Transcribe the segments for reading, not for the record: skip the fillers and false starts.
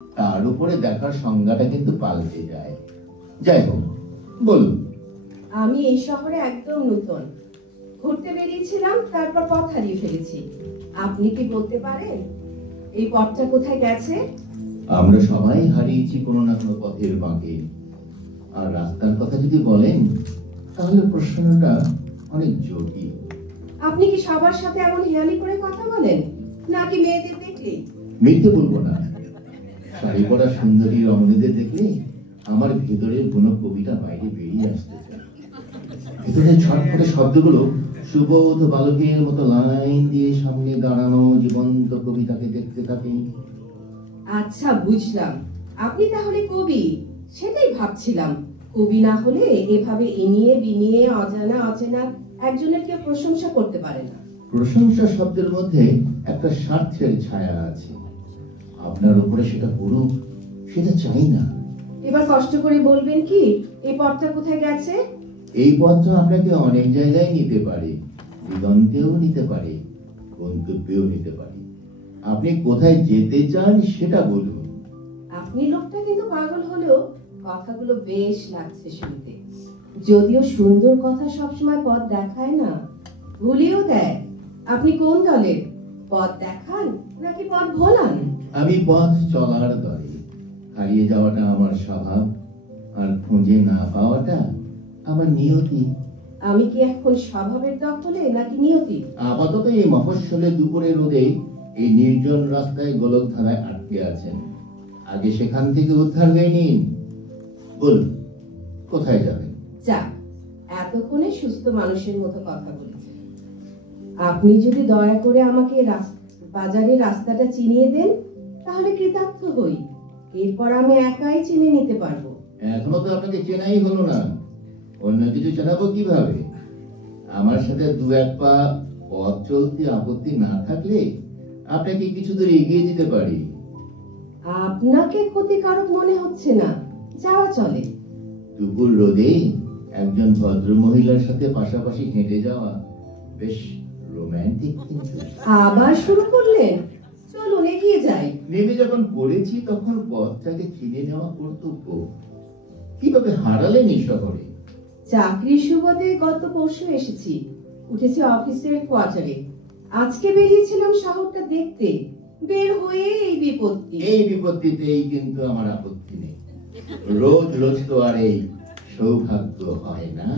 তার উপরে দেখার সংজ্ঞাটা কিন্তু পাল্টে যায়। যাই হোক, বলুন। আমি এই শহরে একদম নতুন, ঘুরতে বেরিয়েছিলাম, তারপর পথ হারিয়ে ফেলেছি। আপনি কি বলতে পারেন এই পথটা কোথায় গেছে? আমরা সবাই হারিয়েছি কোনো না কোনো পথের বাঁকে। আর রাস্তার কথা যদি বলেন, তাহলে প্রশ্নটা অনেক জটিল। আপনি কি সবার সাথে এমন হেয়ালি করে কথা বলেন, নাকি মেয়েদের দেখলেই? মিথ্যে বলবো না, শাড়ি পরা সুন্দরী রমণীদের দেখলে আমার ভেতরের কোনো কবিতা বাইরে বেরিয়ে আসতে চায়। ভেতরে ছটফটে শব্দগুলো সুবোধ বালকের মতো লাইন দিয়ে সামনে দাঁড়ানো জীবন্ত কবিতাকে দেখতে থাকে। আচ্ছা, বুঝলাম, আপনি তাহলে কবি। সেটাই ভাবছিলাম, কবি না হলে এভাবে ইনিয়ে বিনিয়ে অজানা অচেনা একজনের কেউ প্রশংসা করতে পারে না। প্রশংসা শব্দের মধ্যে একটা স্বার্থের ছায়া আছে। আপনার উপরে সেটা পড়ুক, সেটা চাই না। এবার কষ্ট করে বলবেন কি এই পথটা কোথায় গেছে? এই পথটা আপনাকে অনেক জায়গায় নিতে পারে, দিগন্তেও নিতে পারে, গন্তব্যেও নিতে পারে। আপনি কোথায় যেতে চান সেটা বলুন। আপনি লোকটা কিন্তু পাগল হলেও কথাগুলো বেশ লাগছে শুনতে। যদিও সুন্দর কথা সবসময় পথ দেখায় না, ভুলিয়েও দেয়। আপনি কোন দলের? পথ দেখান নাকি পথ ভোলান? আমি পথ চলার দলে। হারিয়ে যাওয়াটা আমার স্বভাব, আর খুঁজে না পাওয়াটা আমার নিয়তি। আমি কি এখন স্বভাবের দখলে নাকি নিয়তি? আপাতত এই মফস্বলে দুপুরে রোদে এই নির্জন রাস্তায় গোলক ধাঁধায় আটকে আছেন। আগে সেখান থেকে উদ্ধার হয়ে নিন। বলুন, কোথায় যাবেন? যাক, এতক্ষণে সুস্থ মানুষের মতো কথা বলেছেন। আপনি যদি দয়া করে আমাকে বাজারের রাস্তাটা চিনিয়ে দেন, তাহলে কৃতার্থ হই। এরপর আমি একাই চিনে নিতে পারবো। এখনো তো আপনাকে চেনাই হলো না, অন্য কিছু চেনাবো কিভাবে? আমার সাথে দু এক পা পথ চলতে আপত্তি না থাকলে আপনাকে কিছু দূর এগিয়ে দিতে পারি। আপনাকে ক্ষতিকারক মনে হচ্ছে না, যাওয়া চলে। দুপুর রোদে একজন ভদ্র মহিলার সাথে পাশাপাশি হেঁটে যাওয়া বেশ রোমান্টিক। কিন্তু আবার শুরু করলেন? চলুন এগিয়ে যাই। নেমে যখন পড়েছি তখন পথটাকে চিনে নেওয়া কর্তব্য। কিভাবে হারালেন এই শহরে? চাকরির সুবাদে গত পরশু এসেছি, উঠেছি অফিসের কোয়ার্টারে। আজকে বেরিয়েছিলাম শহরটা দেখতে, বের হয়ে এই বিপত্তি। এই বিপত্তিতেই কিন্তু আমার আপত্তি নেই। রোজ রোজ তো আর এই সৌভাগ্য হয় না।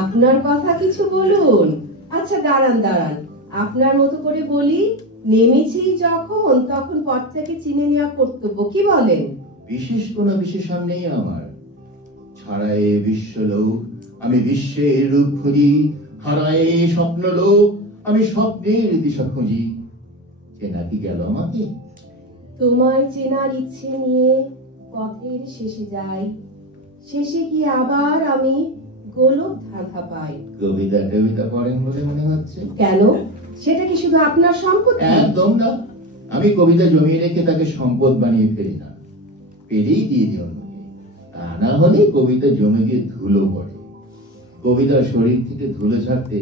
আপনার কথা কিছু বলুন। আচ্ছা দাঁড়ান দাঁড়ান, আপনার মতো করে বলি। নেমেছি যখন, তখন পথটাকে চিনে নেওয়া কর্তব্য, কি বলেন? বিশেষ কোনো বিশেষণ নেই আমার। ছাড়ায়ে বিশ্বলোক আমি বিশ্বের রূপ খুঁজি, হারায়ে স্বপ্নলোক আমি স্বপ্নের দিশা খুঁজি। চেনা কি গেল আমাকে? তোমায় চেনার ইচ্ছে নিয়ে পথের শেষে যাই, শেষে গিয়ে আবার আমি গোলক ধাঁধা পাই। কবিতা টবিতা পড়েন বলে মনে হচ্ছে। কেন? সেটা কি শুধু আপনার সম্পত্তি? একদম না, আমি কবিতা জমিয়ে রেখে তাকে সম্পদ বানিয়ে ফেলি না, পেরেই দিয়ে দিই অন্যকে। তা না হলে কবিতা জমে গিয়ে ধুলো পড়ে। কবিতার শরীর থেকে ধুলো ছাড়তে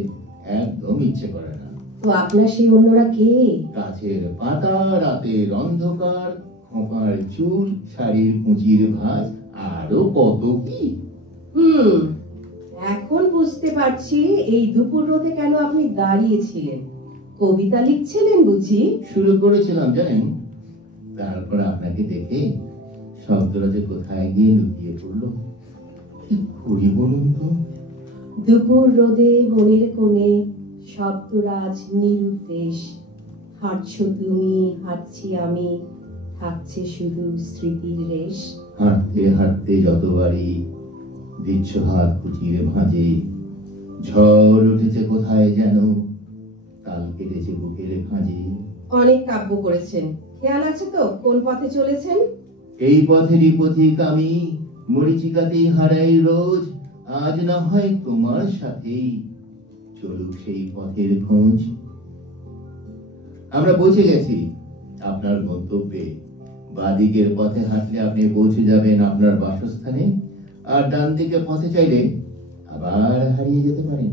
একদম ইচ্ছে করে না। তো আপনার সেই অন্যরা কে? গাছের পাতা, রাতের অন্ধকার, খোঁপার চুল, শাড়ির কুঁচির ভাঁজ, আরো কত কি। এখন বুঝতে পারছি এই দুপুর রোদে কেন আপনি দাঁড়িয়েছিলেন। কবিতা লিখছিলেন বুঝি? শুরু করেছিলাম জানেন, তারপর আপনাকে দেখে শব্দরা যে কোথায় গিয়ে লুকিয়ে পড়লো। কি করি বলুন তো? দুপুর রোদে বনের কোণে শব্দরাজ নিরুদ্দেশ। হাঁটছো তুমি, হাঁটছি আমি, থাকছে শুধু স্মৃতির রেশ। হাঁটতে হাঁটতে যতবারই দিচ্ছ হাত কুচির ভাঁজে, ঝড় উঠেছে কোথায় যেন, তাল কেটেছে বুকের ভাঁজে। অনেক কাব্য করেছেন, খেয়াল আছে তো কোন পথে চলেছেন? এই পথেরই পথিক আমি, মরিচিকাতেই হারাই রোজ। আজ না হয় তোমার সাথেই চলুক সেই পথের খোঁজ। আমরা পৌঁছে গেছি আপনার গন্তব্যে। বাদিকের পথে হাঁটলে আপনি পৌঁছে যাবেন আপনার বাসস্থানে, আর ডান দিকে পথে চাইলে আবার হারিয়ে যেতে পারেন।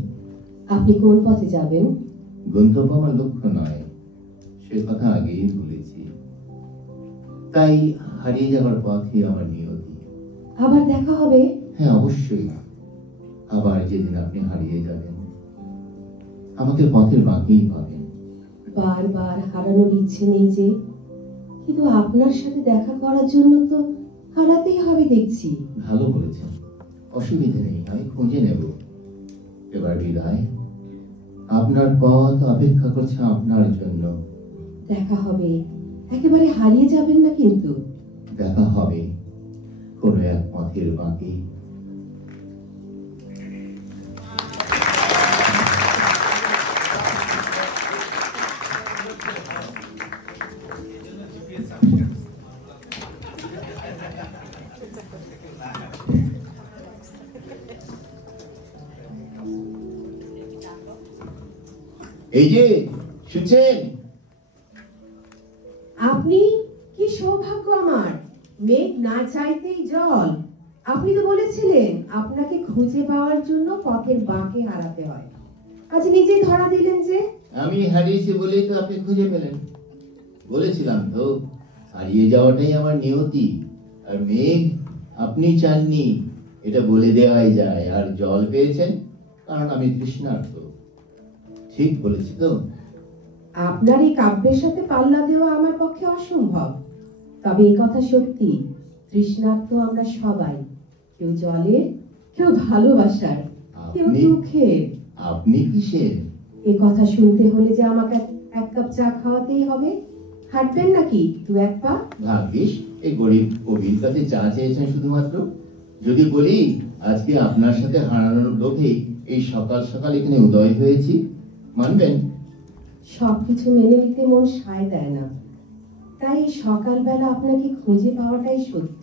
আপনি কোন পথে যাবেন? গন্তব্য আমার লক্ষ্য নয়, সে কথা আগেই বলেছি। তাই হারিয়ে যাওয়ার পথই আমার নিয়তি। আবার দেখা হবে? হ্যাঁ, অবশ্যই। আবার যেদিন আপনি হারিয়ে যাবেন, আমাকে পথের বাঁকেই পাবেন। বারবার হারানোর ইচ্ছে নেই যে, কিন্তু আপনার সাথে দেখা করার জন্য তো হারাতেই হবে দেখছি। ভালো বলেছেন, অসুবিধে নেই, আমি খুঁজে নেব। এবার বিদায়, আপনার পথ অপেক্ষা করছে আপনার জন্য। দেখা হবে, একেবারে হারিয়ে যাবেন না কিন্তু। দেখা হবে কোনো এক পথের বাঁকে। এই যে শুনছেন? আপনি? কি সৌভাগ্য আমার! মেঘ না চাইতেই জল। আপনি তো বলেছিলেন আপনাকে খুঁজে পাওয়ার জন্য পথের বাঁকে হারাতে হয়। আজ নিজেই ধরা দিলেন যে। আমি হারিয়েছি বলেই তো আপনি খুঁজে পেলেন। বলেছিলাম তো, হারিয়ে যাওয়াটাই আমার নিয়তি। আর মেঘ আপনি চাননি, এটা বলে দেওয়াই যায়। আর জল পেয়েছেন কারণ আমি তৃষ্ণার্ত। ঠিক বলেছি তো? আপনার এই কাব্যের সাথে পাল্লা দেওয়া আমার পক্ষে অসম্ভব। তবে এই কথা সত্যি, তৃষ্ণার্ত আমরা সবাই। কেউ জলের, কেউ ভালোবাসার, কেউ আপনি? দুঃখের। আপনি কিসের? এই কথা শুনতে হলে যে আমাকে এক কাপ চা খাওয়াতেই হবে। হাঁটবেন নাকি দু এক পা? ভাগ্যিস এই গরিব কবির কাছে চা চেয়েছেন শুধুমাত্র। যদি বলি আজকে আপনার সাথে হারানোর লোভে এই সকাল সকাল এখানে উদয় হয়েছি, মানবেন? সবকিছু মেনে নিতে মন সায় দেয় না। তাই এই সকালবেলা আপনাকে খুঁজে পাওয়াটাই সত্য,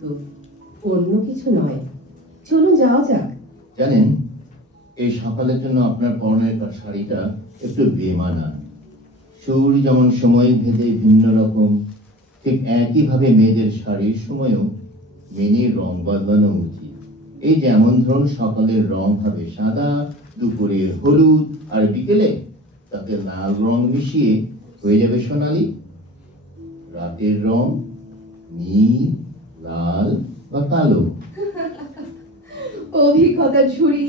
অন্য কিছু নয়। চলুন যাওয়া যাক। জানেন, এই সকালের জন্য আপনার পরনের শাড়িটা একটু বেমানা। সুর যেমন সময় ভেদে ভিন্ন রকম, ঠিক একইভাবে মেয়েদের শাড়ির সময়ও মেনে রং বদলানো উচিত। এই যেমন ধরুন, সকালের রং হবে সাদা, দুপুরে হলুদ, আর বিকেলে তাতে লাল রং মিশিয়ে হয়ে যাবে সোনালি। রাতের রং নীল, লাল বা কালো। অভিজ্ঞতার ঝুড়ি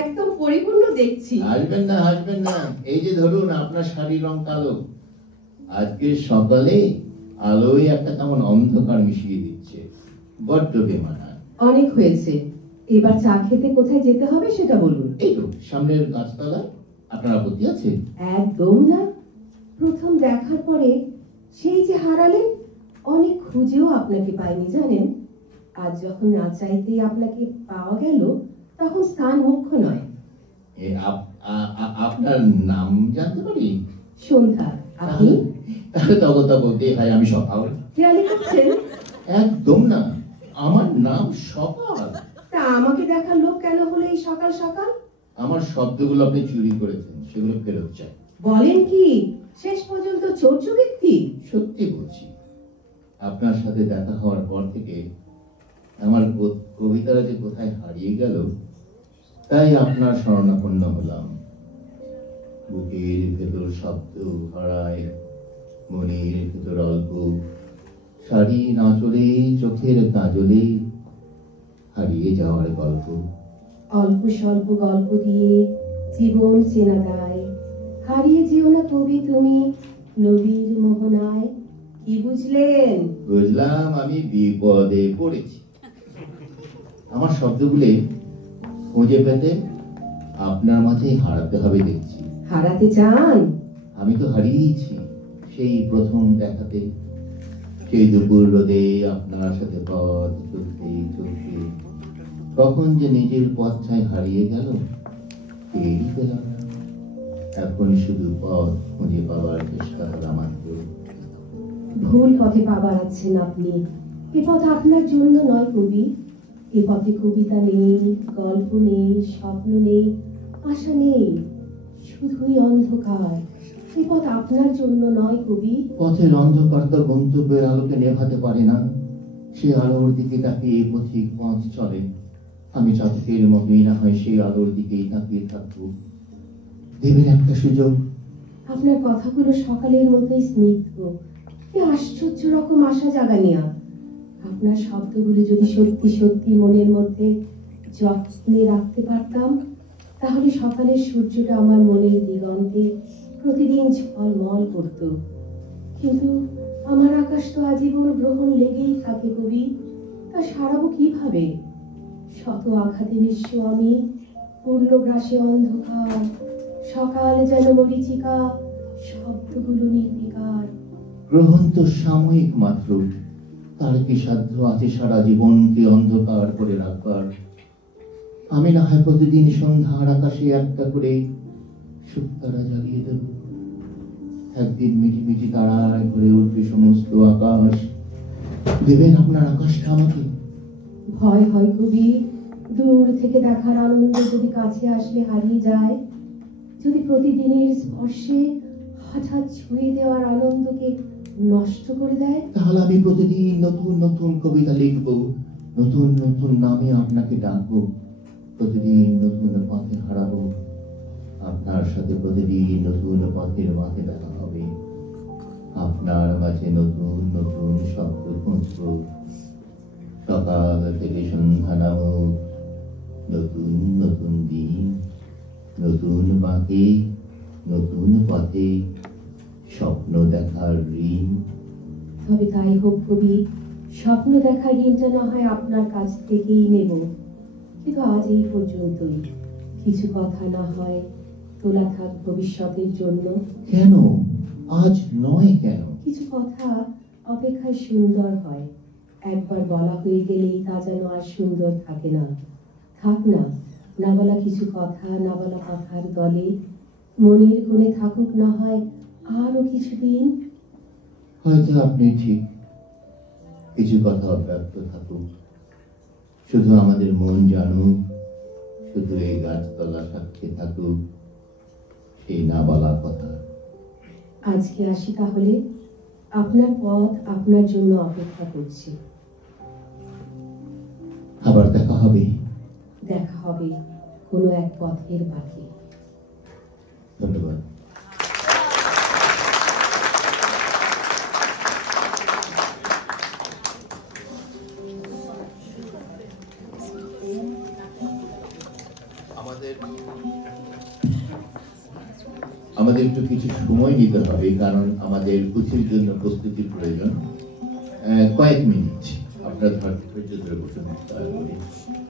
একদম পরিপূর্ণ দেখছি। হাসবেন না, হাসবেন না। এই যে ধরুন, আপনার শাড়ির রং কালো। আজকে সকালে আলোয় একটা কেমন অন্ধকার মিশিয়ে দিচ্ছে, বড্ড বেমানান। অনেক হয়েছে, এবার চা খেতে কোথায় যেতে হবে সেটা বলুন। এই তো সামনের গাছতলায়। আপনার আপত্তি আছে? একদম না। প্রথম দেখার পরে সেই যে হারালেন, অনেক খুঁজেও আপনাকে পাইনি জানেন। আজ যখন না চাইতেই আপনাকে পাওয়া গেল, তখন স্থান মুখ্য নয়। আপনার নাম জানতে পারি? সন্ধ্যা। আপনি? তাহলে তখন তো বলতে হয় আমি সকাল। খেয়ালি করছেন? একদম না, আমার নাম সকাল। তা আমাকে দেখার লোক কেন হলো এই সকাল সকাল? আমার শব্দগুলো আপনি চুরি করেছেন, সেগুলো ফেরত চাই। বলেন কি? শেষ পর্যন্ত চৌর্য ব্যক্তি? সত্যি বলছি, আপনার সাথে দেখা হওয়ার পর থেকে আমার কবিতারা যে কোথায় হারিয়ে গেল, তাই আপনার শরণাপন্ন হলাম। বুকের ভেতর শব্দ হারায়, মনের ভেতর অল্প, শাড়ি নাচলে চোখের কাজলে হারিয়ে যাওয়ার গল্প। অল্প স্বল্প গল্প দিয়ে জীবন চেনা যায়। হারিয়ে যেও না কবি তুমি নদীর মোহনায়। কি বুঝলেন? বুঝলাম, আমি বিপদে পড়েছি। আমার শব্দগুলি খুঁজে পেতে আপনার মাঝেই হারাতে হবে দেখছি। হারাতে চান? আমি তো হারিয়েছি সেই প্রথম দেখাতে, সেই দুপুর রোদে আপনার সাথে পথ চলতে চলতে। কখন যে নিজের পথ ছায় হারিয়ে গেল, টেরই পেলাম না। এখন শুধু পথ খুঁজে পাওয়ার চেষ্টা করা মাত্র। ভুল পথে পা বাড়াচ্ছেন আপনি। এ পথ আপনার জন্য নয় কবি। এ পথে কবিতা নেই, গল্প নেই, স্বপ্ন নেই, আশা নেই, শুধুই অন্ধকার। এ পথ আপনার জন্য নয় কবি। পথের অন্ধকার তো গন্তব্যের আলোকে নেভাতে পারে না। সে আলোর দিকে তাকিয়ে পথিক পথ চলে। আমি চাতকের মতোই না হয় সেই আলোর দিকেই তাকিয়ে থাকবো। দেবেন একটা সুযোগ। আপনার কথাগুলো সকালের মতোই স্নিগ্ধ। কি আশ্চর্য রকম আশা জাগানিয়া। আপনার শব্দগুলো যদি সত্যি সত্যি মনের মধ্যে যত্নে রাখতে পারতাম, তাহলে সকালের সূর্যটা আমার মনের দিগন্তে প্রতিদিন ঝলমল করত। কিন্তু আমার আকাশ তো আজীবন গ্রহণ লেগেই থাকে কবি, তা সারাবো কিভাবে? শত আঘাতে নিঃস্ব আমি, পূর্ণগ্রাসে অন্ধকার, সকাল যেন মরীচিকা, শব্দগুলো নির্বিকার। গ্রহণ তো সাময়িক মাত্র, তার কি সাধ্য আছে সারা জীবনকে অন্ধকার করে রাখবার? আমি না হয় প্রতিদিন সন্ধ্যার আকাশে একটা করে শুকতারা জ্বালিয়ে দেব। একদিন মিটি মিটি তারায় ভরে উঠবে সমস্ত আকাশ। দেবেন আপনার আকাশটা আমাকে? ভয় হয় কবি, দূর থেকে দেখার আনন্দ যদি কাছে আসলে হারিয়ে যায়, যদি প্রতিদিনের স্পর্শে হঠাৎ ছুঁয়ে দেওয়ার আনন্দকে নষ্ট করে দেয়। তাহলে আমি প্রতিদিন নতুন নতুন কবিতা লিখবো, নতুন নতুন নামে আপনাকে ডাকবো, প্রতিদিন নতুন পথে হারাবো। আপনার সাথে প্রতিদিন নতুন পথের মাঝে দেখা হবে, আপনার মাঝে নতুন নতুন শব্দ খুঁজব। সকাল থেকে সন্ধ্যা নামক নতুন নতুন দিন, নতুন বাঁকে নতুন পথে স্বপ্ন দেখার ঋণ। তবে তাই হোক কবি, স্বপ্ন দেখার ঋণটা না হয় আপনার কাছ থেকেই নেব, কিন্তু আজ এই পর্যন্তই। কিছু কথা না হয় তোলা থাক ভবিষ্যতের জন্য। কেন আজ নয় কেন? কিছু কথা অপেক্ষায় সুন্দর হয়, একবার বলা হয়ে গেলেই তা যেন আর সুন্দর থাকে না। থাক না, না বলা কিছু কথা, না বলা কথার দলে মনের কোণে থাকুক না হয় আরো কিছুদিন। হয়তো আপনি ঠিক, কিছু কথা অব্যক্ত থাকুক, শুধু আমাদের মন জানুক, শুধু এই গাছতলা সাক্ষী থাকুক সেই না বলা কথা। আজকে আসি তাহলে, আপনার পথ আপনার জন্য অপেক্ষা করছে। আবার দেখা হবে। দেখা হবে কোনো এক পথের বাকি। ধন্যবাদ। আমাদের একটু কিছু সময় নিতে হবে, কারণ আমাদের পুঁথির জন্য প্রস্তুতির প্রয়োজন। কয়েক মিনিট আপনার ধৈর্য ধরে বসুন।